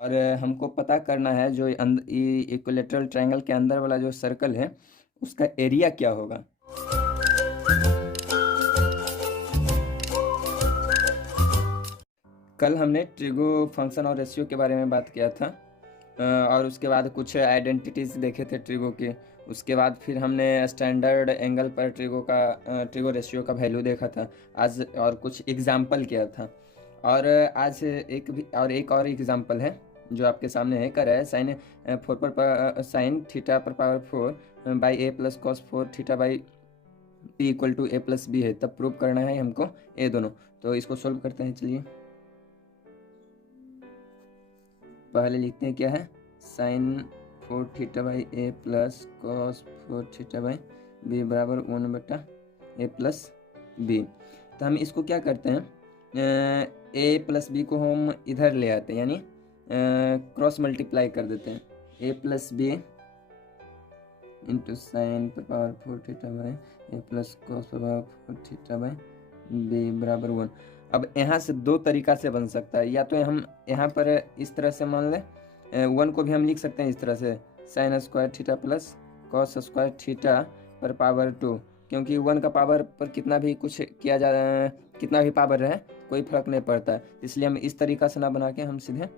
और हमको पता करना है जो इक्विलेटरल ट्रायंगल के अंदर वाला जो सर्कल है उसका एरिया क्या होगा। कल हमने ट्रिगो फंक्शन और रेशियो के बारे में बात किया था और उसके बाद कुछ आइडेंटिटीज देखे थे ट्रिगो के। उसके बाद फिर हमने स्टैंडर्ड एंगल पर ट्रिगो रेशियो का वैल्यू देखा था आज, और कुछ एग्जाम्पल किया था। और आज एक और एग्जाम्पल है जो आपके सामने है। कर है साइन थीटा पर power 4 by A plus cos 4 theta by p equal to a plus b है। तब प्रूव करना है हमको ए दोनों। तो इसको सोल्व करते हैं। चलिए पहले लिखते हैं क्या है, sine 4 theta by A plus cos 4 theta by b बराबर 1/a प्लस बी। तो हम इसको क्या करते हैं, ए प्लस बी को हम इधर ले आते हैं, यानी क्रॉस मल्टीप्लाई कर देते हैं। ए प्लस बी इंटू साइन पर power 4 theta by A plus cos पर पावर 4 थीटा बाई बी बराबर 1। अब यहाँ से दो तरीका से बन सकता है। या तो हम यहाँ पर इस तरह से मान लें, 1 को भी हम लिख सकते हैं इस तरह से, sign square theta plus cos square theta पर पावर 2। क्योंकि 1 का पावर पर कितना भी कुछ किया जा रहा है, कितना भी पावर रहे कोई फर्क नहीं पड़ता है। इसलिए हम इस तरीका से ना बना के हम सीधे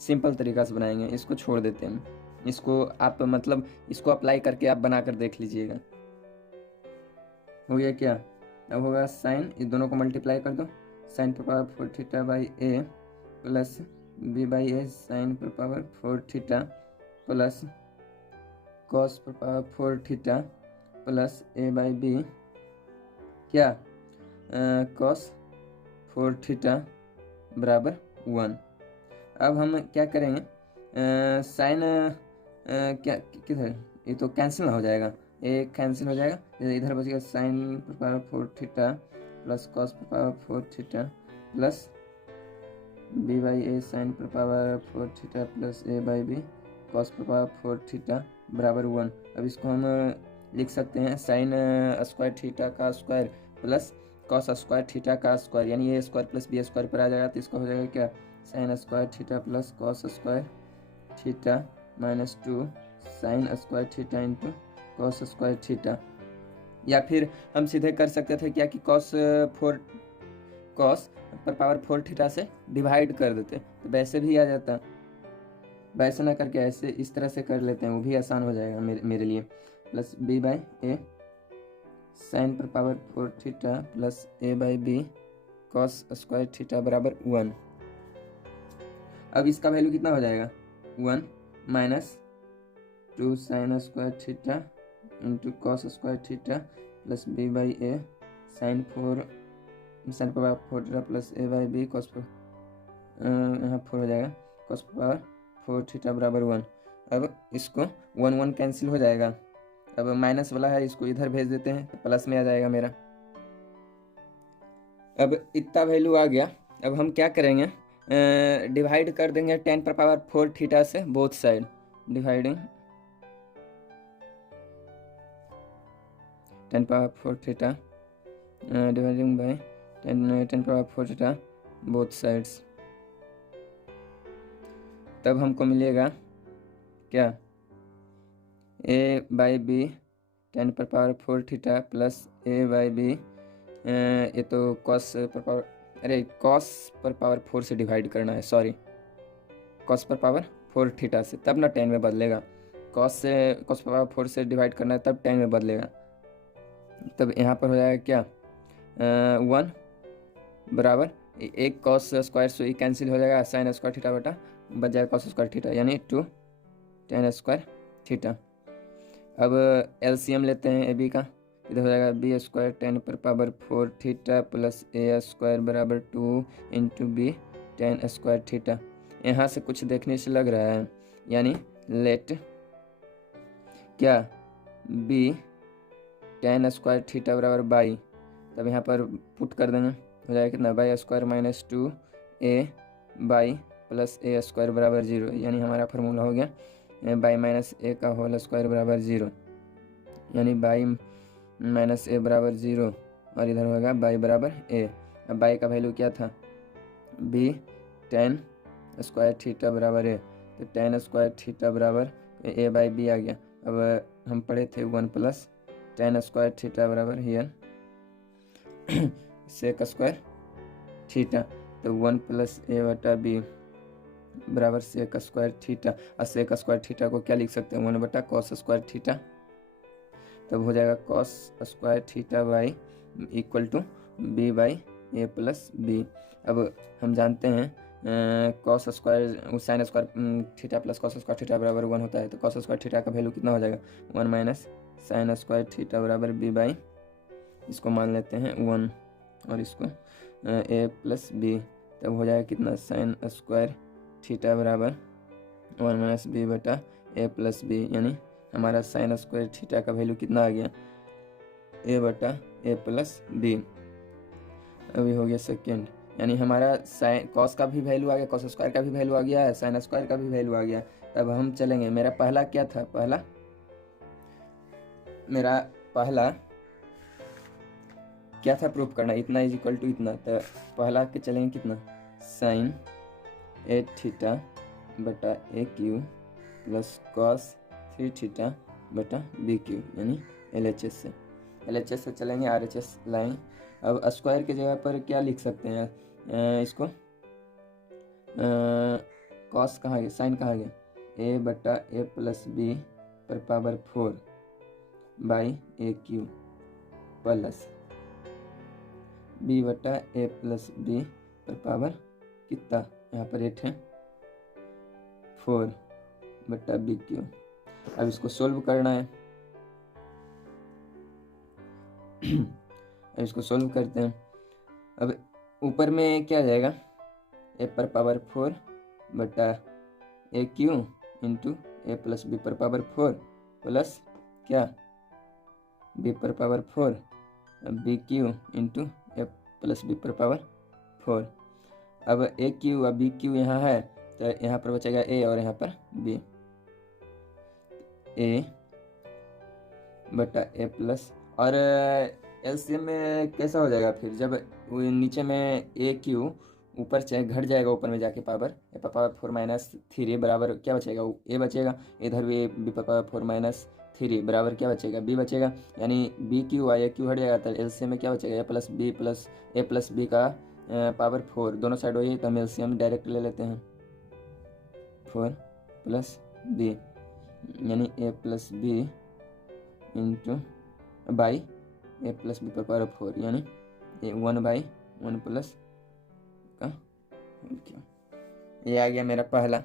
सिंपल तरीका से बनाएंगे। इसको छोड़ देते हैं। इसको आप मतलब इसको अप्लाई करके आप बना कर देख लीजिएगा। हो गया क्या? अब होगा साइन, इस दोनों को मल्टीप्लाई कर दो, साइन पर power 4 theta by A plus B by A sine पर पावर 4 थीटा प्लस कॉस पर power 4 theta plus A by b, क्या कॉस 4 थीटा बराबर 1। अब हम क्या करेंगे, साइन क्या किधर, ये तो कैंसिल हो जाएगा, ये कैंसिल हो जाएगा, इधर बचेगा साइन पर पावर 4 थीटा प्लस कॉस पर power 4 theta plus B by A sine पर power 4 theta plus A by B cos पर पावर 4 थीटा बराबर 1। अब इसको हम लिख सकते हैं साइन स्क्वायर थीटा का square plus cos square theta का स्क्वायर, यानी A square plus B square पर आ जाएगा। तो इसका हो जाएगा क्या, sine square theta plus cos square theta minus 2 sine square theta into cos square theta. या फिर हम सीधे कर सकते थे क्या कि कॉस पर पावर 4 थीटा से डिवाइड कर देते, तो वैसे भी आ जाता। वैसे ना करके ऐसे इस तरह से कर लेते हैं, वो भी आसान हो जाएगा मेरे लिए। Plus B by A sine पर power 4 theta plus A by B cos square theta बराबर 1। अब इसका वैल्यू कितना हो जाएगा, 1 minus 2 sine square theta into cos square theta plus B by A sine पर power 4 theta plus A by B cos पर, यहाँ 4 हो जाएगा, कॉस पर पावर 4 थीटा बराबर 1। अब इसको 1 1 कैंसिल हो जाएगा। अब माइनस वाला है, इसको इधर भेज देते हैं तो प्लस में आ जाएगा मेरा। अब इतना वैल्यू आ गया। अब हम क्या करेंगे, डिवाइड कर देंगे 10 पर पावर 4 थीटा से both side, dividing 10 power 4 theta dividing by 10 power 4 theta both sides. तब हमको मिलेगा क्या, ए बाई बी 10 पर power 4 theta plus A by b, ये तो कॉस पर पावर, अरे कॉस पर पावर 4 से डिवाइड करना है, सॉरी, कॉस पर पावर 4 थीटा से, तब ना 10 में बदलेगा। कॉस पर पावर 4 से डिवाइड करना है तब 10 में बदलेगा। तब यहाँ पर हो जाएगा क्या, 1 बराबर एक कॉस स्क्वायर से कैंसिल हो जाएगा, साइन स्क्वायर थीटा बटा बच जाएगा कॉस स्क्वायर थीटा, यानी 2 tan स्क्वायर थीटा। अब एलसीएम लेते हैं ए बी का, इधर हो जाएगा बी स्क्वायर 10 पर power 4 theta plus a square बराबर 2 into b tan square theta. यहाँ से कुछ देखने से लग रहा है, यानी लेट क्या बी tan स्क्वायर थीटा बराबर बाई, तब यहाँ पर पुट कर देंगे, हो जाएगा कितना, by square minus 2 A by plus a square बराबर 0, यानी हमारा फार्मूला हो गया बाई माइनस ए का होल स्क्वायर बराबर 0, यानी बाई माइनस ए बराबर 0, और इधर होगा बाई बराबर ए। अब बाई का वैल्यू क्या था, बी tan स्क्वायर थीटा बराबर ए, तो टेन स्क्वायर थीटा बराबर ए बाई बी आ गया। अब हम पढ़े थे 1 प्लस टेन स्क्वायर थीटा बराबर हियर सेक स्क्वायर थीटा, तो 1 प्लस ए बटा बी बराबर सेक स्क्वायर थीटा। और सेक स्क्वायर थीटा को क्या लिख सकते हैं, 1 बटा कॉस स्क्वायर थीटा। तब हो जाएगा cos square theta by equal to b by A plus b. अब हम जानते हैं cos square sine square theta plus cos square theta बराबर 1 होता है, तो कॉस स्क्वायर थीटा का वैल्यू कितना हो जाएगा, 1 माइनस साइन स्क्वायर थीटा बराबर बी बाई, इसको मान लेते हैं 1 और इसको ए प्लस बी। तब हो जाएगा कितना, साइन स्क्वायर थीटा बराबर 1 माइनस बी बटा ए प्लस बी, यानी हमारा साइन स्क्वायर थीटा का वैल्यू कितना आ गया, ए बटा ए प्लस बी। अभी हो गया सेकेंड, यानी हमारा साइन कॉस का भी वैल्यू आ गया, कॉस स्क्वायर का भी वैल्यू आ गया है, साइन स्क्वायर का भी वैल्यू आ गया। तब हम चलेंगे, मेरा पहला क्या था, मेरा पहला क्या था प्रूफ करना, इतना इज इक्वल टू इतना। तो पहला के चलेंगे कितना, साइन ए थीटा बटा ए क्यू प्लस कॉस 3 थीटा बटा बी क्यू, यानी LHS से चलेंगे RHS लाएंगे। अब स्क्वायर की जगह पर क्या लिख सकते हैं, इसको कॉस कहाँ गया, साइन कहाँ गया, ए बटा ए प्लस बी पर power 4 by a q plus b बटा ए प्लस बी पर पावर कितना, यहाँ पर 8 है, 4 बटा बी क्यू। अब इसको सोल्व करना है अब इसको सोल्व करते हैं। अब ऊपर में क्या आ जाएगा, ए पर पावर 4 बटा ए क्यू इंटू ए प्लस बी पर पावर 4 प्लस क्या, बी पर पावर 4 बी क्यू इंटू ए प्लस बी पर पावर 4। अब ए क्यू और बी क्यू यहाँ है, तो यहाँ पर बचेगा ए और यहाँ पर बी, ए बटा ए प्लस, और एलसीएम में कैसा हो जाएगा फिर, जब नीचे में ए क्यू ऊपर घट जाएगा, ऊपर में जाके पावर ए पर पावर 4 माइनस 3 बराबर क्या बचेगा, ए बचेगा, इधर भी बी पर पावर 4 माइनस 3 बराबर क्या बचेगा, बी बचेगा, यानी बी क्यू और ए क्यू हट जाएगा, तो एलसीएम में क्या बचेगा, ए प्लस बी का पावर 4, दोनों साइड वही, तो हम एलसीएम डायरेक्ट ले लेते हैं, 4 प्लस बी, यानी A plus B into by A plus B पर पावर 4, यानी 1 बाई 1 प्लस का क्या, ये आ गया मेरा पहला,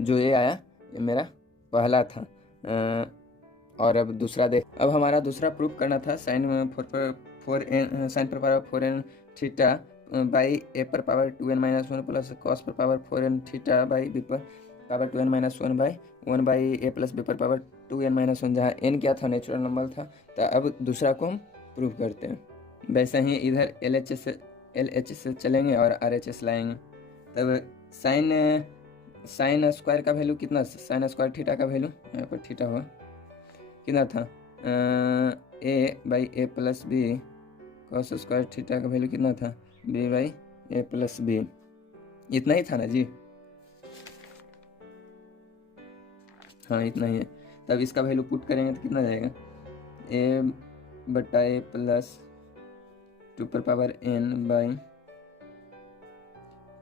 जो ये आया ये मेरा पहला था। और अब दूसरा देख, अब हमारा दूसरा प्रूफ करना था, साइन पर power 4n theta by A पर power 2n minus 1 plus cos पर power 4n theta by B पर power 2n minus 1 by A plus B पर पावर 2n माइनस 1, जहाँ n क्या था, नेचुरल नंबर था। तो अब दूसरा को हम प्रूफ करते हैं। वैसे ही इधर LHS से चलेंगे और RHS लाएंगे। तब साइन स्क्वायर का वैल्यू कितना, साइन स्क्वायर थीटा का वैल्यू यहाँ पर थीटा हुआ कितना था, A by A plus B, cos square theta का वैल्यू कितना था, B by A plus B, इतना ही था ना जी, हाँ इतना ही है। तब इसका वैल्यू पुट करेंगे तो कितना जाएगा, ए बटा ए प्लस 2 पर पावर n बाई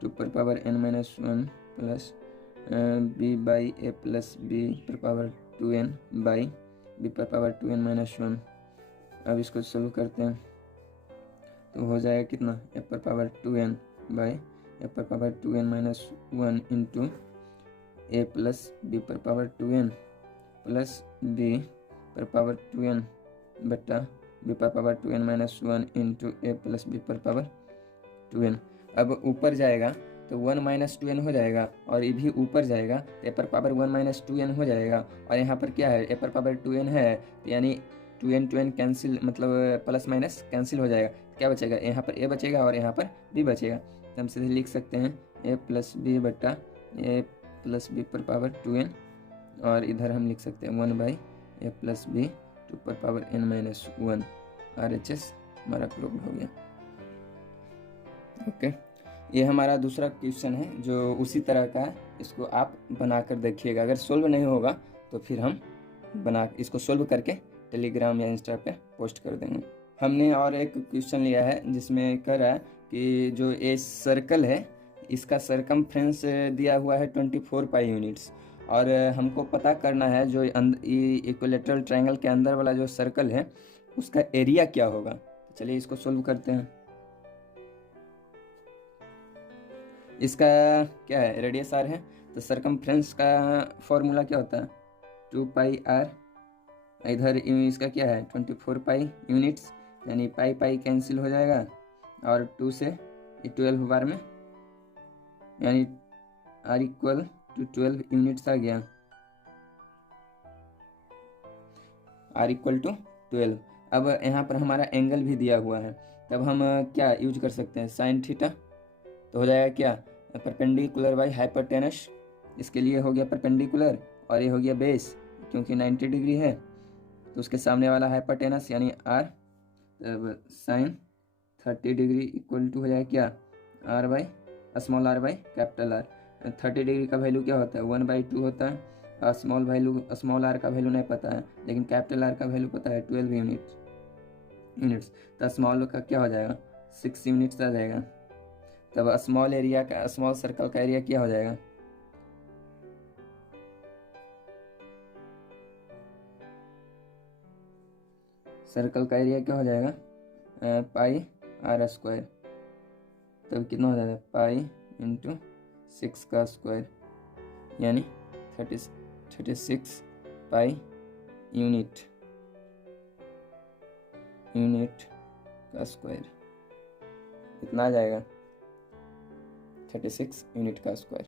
2 पर power n minus 1 plus B by A plus B पर पावर 2n बाई बी पर पावर 2n माइनस 1। अब इसको सोल्व करते हैं तो हो जाएगा कितना, ए पर पावर 2n बाई ए पर पावर 2n माइनस 1 इंटू ए प्लस बी पर पावर 2n प्लस बी पर पावर 2n बटा बी पर पावर 2n माइनस 1 इंटू ए प्लस बी पर पावर 2n। अब ऊपर जाएगा तो 1 माइनस 2n हो जाएगा, और ये भी ऊपर जाएगा तो ए पर पावर 1 माइनस 2n हो जाएगा, और यहाँ पर क्या है, ए पर पावर 2n है, यानी 2n कैंसिल, मतलब प्लस माइनस कैंसिल हो जाएगा, क्या बचेगा, यहाँ पर ए बचेगा और यहाँ पर बी बचेगा। तो हम सीधे लिख सकते हैं ए प्लस बी बटा ए प्लस बी पर पावर 2n, और इधर हम लिख सकते हैं 1 बाई ए प्लस बी 2 पर पावर n माइनस 1। RHS हमारा प्रूव हो गया। ओके, ये हमारा दूसरा क्वेश्चन है जो उसी तरह का है, इसको आप बना कर देखिएगा। अगर सोल्व नहीं होगा तो फिर हम इसको सोल्व करके टेलीग्राम या इंस्टा पे पोस्ट कर देंगे। हमने और एक क्वेश्चन लिया है जिसमें कह रहा है कि जो ये सर्कल है इसका सरकमफ्रेंस दिया हुआ है 24 पाई यूनिट्स, और हमको पता करना है जो इक्विलेटरल ट्रायंगल के अंदर वाला जो सर्कल है उसका एरिया क्या होगा। तो चलिए इसको सोल्व करते हैं। इसका क्या है, रेडियस आर है, तो सरकमफ्रेंस का फॉर्मूला क्या होता है 2 पाई आर, इधर इसका क्या है 24 पाई यूनिट्स, यानी पाई पाई कैंसिल हो जाएगा और 2 से 12 बार में, यानी आर इक्वल टू 12 यूनिट्स आ गया, आर इक्वल टू 12। अब यहाँ पर हमारा एंगल भी दिया हुआ है, तब हम क्या यूज कर सकते हैं साइन थीटा, तो हो जाएगा क्या परपेंडिकुलर बाई हाइपोटेनस, इसके लिए हो गया परपेंडिकुलर और ये हो गया बेस, क्योंकि 90 डिग्री है तो उसके सामने वाला हाइपोटेनस यानी आर, तब साइन 30 डिग्री इक्वल टू हो जाएगा क्या r by small r by capital r. 30 degree का वैल्यू क्या होता है 1/2 होता है, और स्मॉल आर का वैल्यू नहीं पता है, लेकिन कैपिटल आर का वैल्यू पता है 12 यूनिट्स, तो स्मॉल का क्या हो जाएगा 6 यूनिट्स आ जाएगा। तब स्मॉल सर्कल का एरिया क्या हो जाएगा, सर्कल का एरिया क्या हो जाएगा पाई आर स्क्वायर, तब कितना हो जाएगा पाई इंटू 6 का स्क्वायर, यानी 36 पाई यूनिट का स्क्वायर, इतना आ जाएगा 36 यूनिट का स्क्वायर।